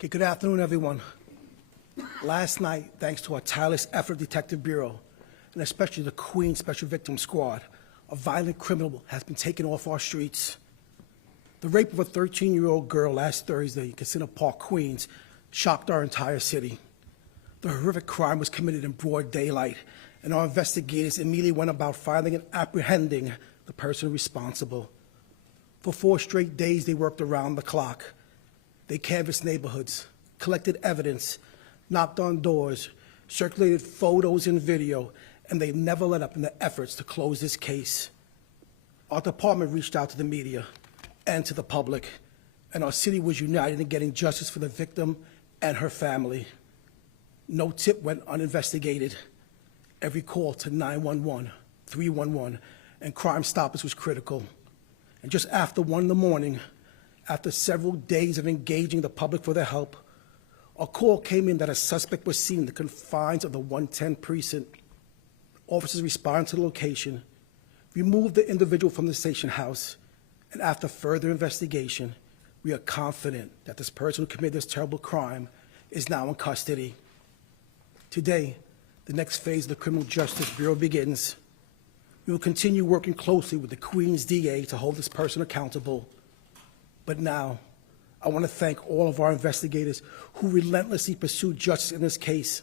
Okay, good afternoon, everyone. Last night, thanks to our tireless effort Detective Bureau, and especially the Queens Special Victims Squad, a violent criminal has been taken off our streets. The rape of a 13-year-old girl last Thursday in Kissena Park, Queens, shocked our entire city. The horrific crime was committed in broad daylight, and our investigators immediately went about finding and apprehending the person responsible. For 4 straight days, they worked around the clock. They canvassed neighborhoods, collected evidence, knocked on doors, circulated photos and video, and they never let up in their efforts to close this case. Our department reached out to the media and to the public, and our city was united in getting justice for the victim and her family. No tip went uninvestigated. Every call to 911, 311, and Crime Stoppers was critical. And just after 1 in the morning, after several days of engaging the public for their help, a call came in that a suspect was seen in the confines of the 110 precinct. Officers responded to the location, removed the individual from the station house, and after further investigation, we are confident that this person who committed this terrible crime is now in custody. Today, the next phase of the Criminal Justice Bureau begins. We will continue working closely with the Queens DA to hold this person accountable. But now, I want to thank all of our investigators who relentlessly pursued justice in this case.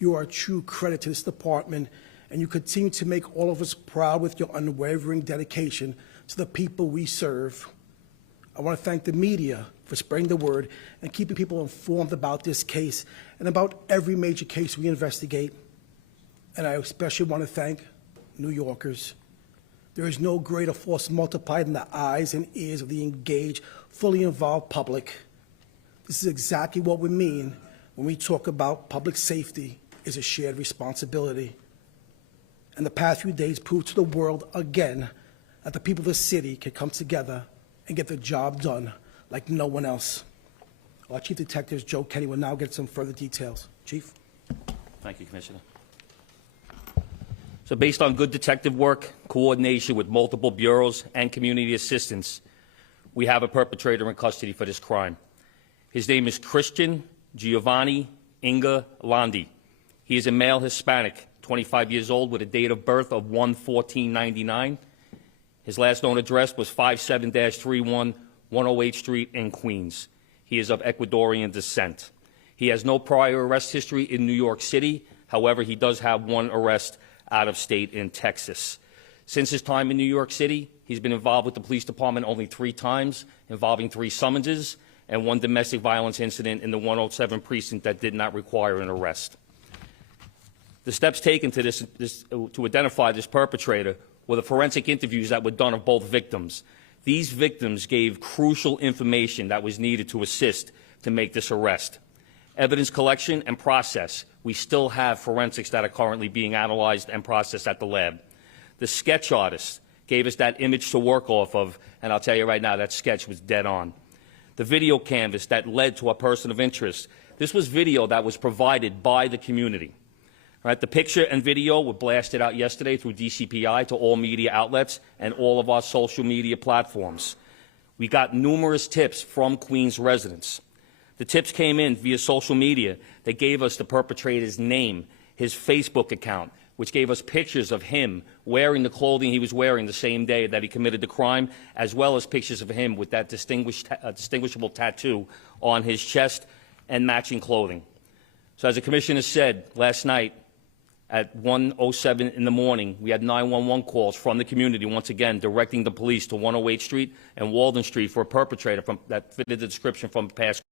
You are a true credit to this department, and you continue to make all of us proud with your unwavering dedication to the people we serve. I want to thank the media for spreading the word and keeping people informed about this case and about every major case we investigate. And I especially want to thank New Yorkers. There is no greater force multiplied than the eyes and ears of the engaged, fully involved public. This is exactly what we mean when we talk about public safety is a shared responsibility. And the past few days proved to the world again that the people of the city can come together and get the job done like no one else. Our Chief Detective, Joe Kenny, will now get some further details. Chief? Thank you, Commissioner. So based on good detective work, coordination with multiple bureaus, and community assistance, we have a perpetrator in custody for this crime. His name is Christian Giovanni Inga Landi. He is a male Hispanic, 25 years old, with a date of birth of 1/14/99. His last known address was 57-31 108th Street in Queens. He is of Ecuadorian descent. He has no prior arrest history in New York City. However, he does have 1 arrest out of state in Texas. Since his time in New York City, he's been involved with the police department only 3 times, involving 3 summonses and 1 domestic violence incident in the 107 precinct that did not require an arrest. The steps taken to identify this perpetrator were the forensic interviews that were done of both victims. These victims gave crucial information that was needed to assist to make this arrest. Evidence collection and process. We still have forensics that are currently being analyzed and processed at the lab. The sketch artist gave us that image to work off of, and I'll tell you right now, that sketch was dead on. The video canvas that led to a person of interest. This was video that was provided by the community. All right, the picture and video were blasted out yesterday through DCPI to all media outlets and all of our social media platforms. We got numerous tips from Queens residents. The tips came in via social media. They gave us the perpetrator's name, his Facebook account, which gave us pictures of him wearing the clothing he was wearing the same day that he committed the crime, as well as pictures of him with that distinguishable tattoo on his chest and matching clothing. So as the Commissioner said last night, at 1:07 in the morning, we had 911 calls from the community, once again, directing the police to 108th Street and Walden Street for a perpetrator that fitted the description from past